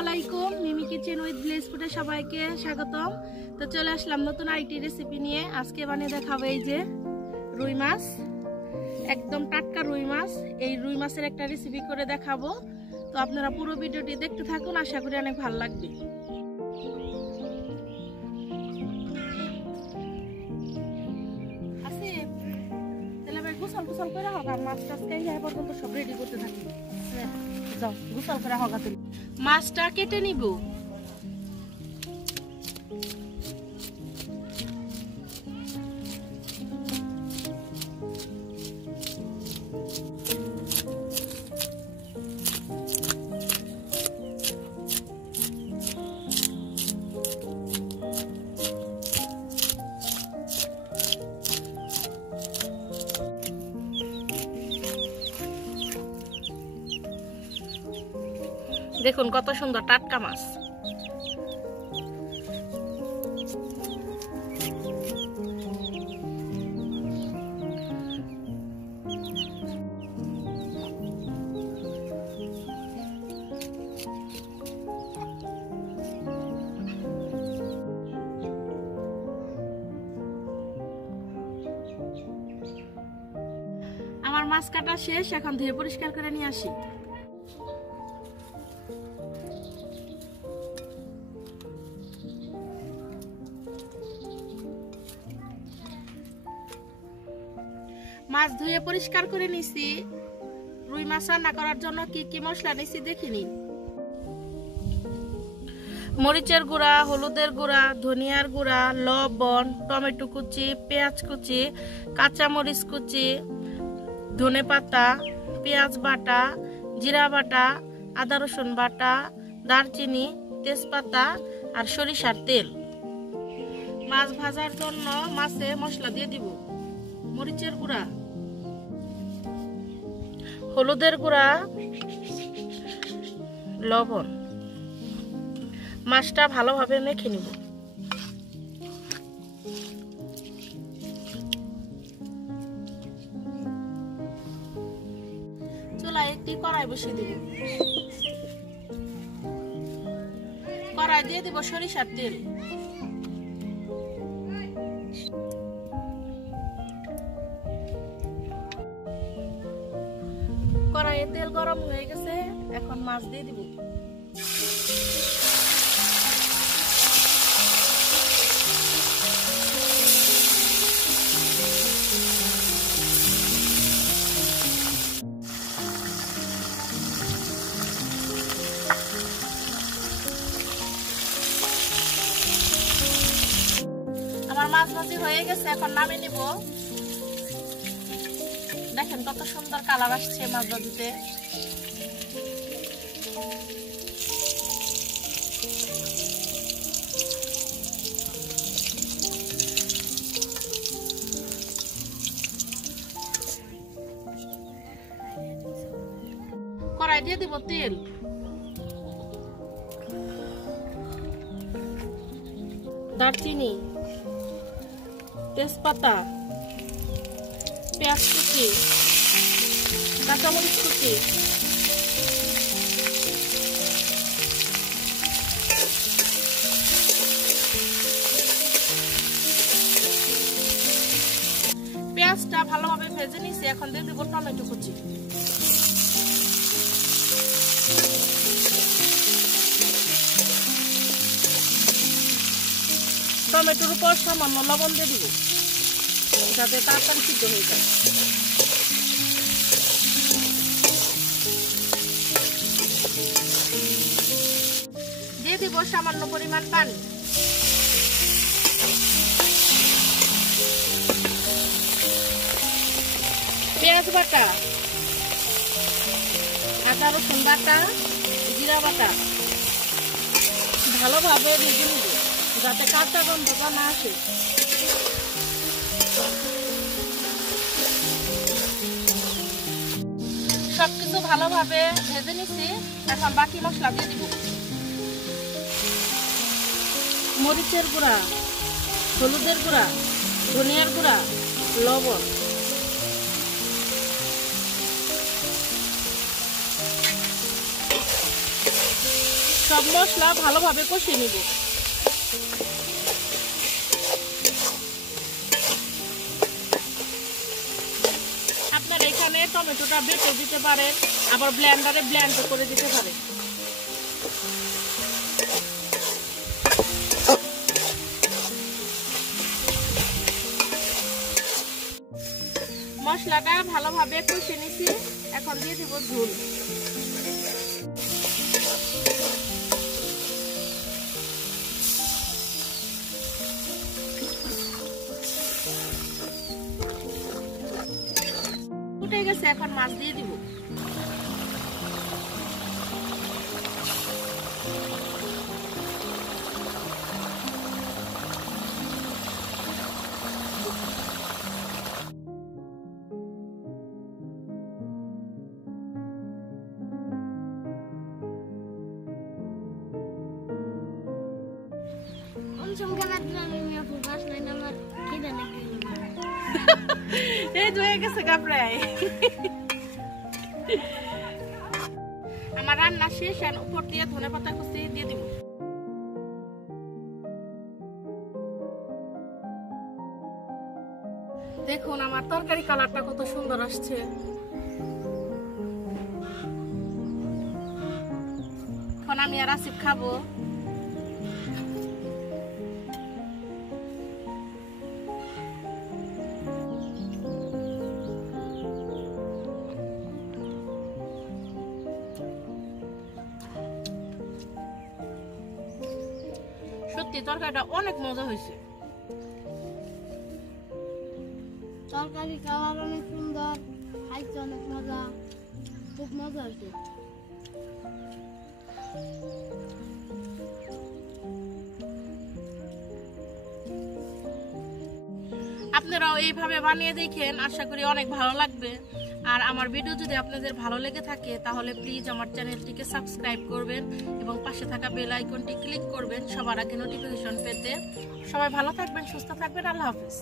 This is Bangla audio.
আলাইকুম, মিমি কিচেন উইথ ভিলেজ ফুডে সবাইকে স্বাগতম। তো চলে আসলাম নতুন আইটি রেসিপি নিয়ে। আজকে বানিয়ে দেখাবো এই যে রুই মাছ, একদম টাটকা রুই মাছ। এই রুই মাছের একটা রেসিপি করে দেখাবো। তো আপনারা পুরো ভিডিওটি দেখতে থাকুন, আশা করি অনেক ভালো লাগবে। গুছাল গুছাল করে হোক, আর মাছ টাছ খাই পর্যন্ত সব রেডি করতে থাকি। যাও গুছাল করে হোক, মাছটা কেটে নিব। দেখুন কত সুন্দর টাটকা মাছ। আমার মাছ কাটা শেষ, এখন ধুয়ে পরিষ্কার করে নিয়ে আসি। মাছ ধুয়ে পরিষ্কার করে নিছি। রুই মাছ রান্না করার জন্য কি কি মশলা নিছি দেখিনি। মরিচের গুঁড়া, হলুদের গুঁড়া, ধনিয়ার গুঁড়া, লবণ, টমেটো কুচি, পেঁয়াজ কুচি, কাঁচা মরিচ কুচি, ধনে পাতা, পেঁয়াজ বাটা, জিরা বাটা, আদা রসুন বাটা, দারচিনি, তেজপাতা আর সরিষার তেল। মাছ ভাজার জন্য মাছে মশলা দিয়ে দিব। মরিচের গুঁড়া, হলুদের গুঁড়া, লবণ। মাছটা ভালোভাবে মেখে নিব। চুলায় একটি কড়াই বসিয়ে দিব। কড়াই দিয়ে দিব সরিষার তেল। কড়াইয়ে তেল গরম হয়ে গেছে, এখন মাছ দিয়ে দিব। আমার মাছ ভাজি হয়ে গেছে, এখন নামিয়ে নিব। দেখেন কত সুন্দর কালার আসছে মাছ ভাজিতে। কড়াই দিয়ে দিব তেল। দারচিনি, তেজপাতা, পেঁয়াজ কুচি, কাঁচামরিচ কুচি, পেঁয়াজটা ভালোভাবে ভেজে নিয়েছি, এখন দিয়ে দেবো টমেটো কুচি। টমেটোর উপর সামান্য লবণ দিয়ে দিব, যাতে তাড়াতাড়ি সিদ্ধ হয়ে যায়। দিয়ে দিব সামান্য পরিমাণ পানি। পেঁয়াজ বাটা, আদা রসুন বাটা, জিরা বাটা ভালোভাবে ভেজে নিব, যাতে কাঁচা গন্ধটা না আসে। সবকিছু ভালোভাবে ভেজে নিচ্ছি, এখন বাকি মশলা দিয়ে দিব। মরিচের গুঁড়া, হলুদের গুঁড়া, ধনিয়ার গুঁড়া, লবণ। সব মশলা ভালোভাবে কষিয়ে নিব। আপনারা এখানে টমেটোটা বেটে দিতে পারেন, আবার ব্লেন্ডারে ব্লেন্ড করে দিতে পারেন। মশলাটা ভালোভাবে কষিয়ে নিছি, এখন দিয়ে দিব ঝোল। ফুটে গেছে, এখন মাছ দিয়ে দিব। এই তো হয়ে গেছে প্রায়। আমার রান্না শেষ, আর উপর দিয়ে ধনেপাতা কুচি দিয়ে দিব। দেখুন আমার তরকারি কালারটা কত সুন্দর আসছে। এখন আমি আর আসিফ খাবো। সত্যি তরকারিটা অনেক মজা হয়েছে। তরকারি কালার অনেক সুন্দর, খাইতে অনেক মজা, খুব মজা হয়েছে। আপনারাও এইভাবে বানিয়ে দেখেন, আশা করি অনেক ভালো লাগবে। আর আমার ভিডিও যদি আপনাদের ভালো লেগে থাকে তাহলে প্লিজ আমার চ্যানেলটিকে সাবস্ক্রাইব করবেন এবং পাশে থাকা বেল আইকনটি ক্লিক করবেন সবার আগে নোটিফিকেশন পেতে। সবাই ভালো থাকবেন, সুস্থ থাকবেন। আল্লাহ হাফেজ।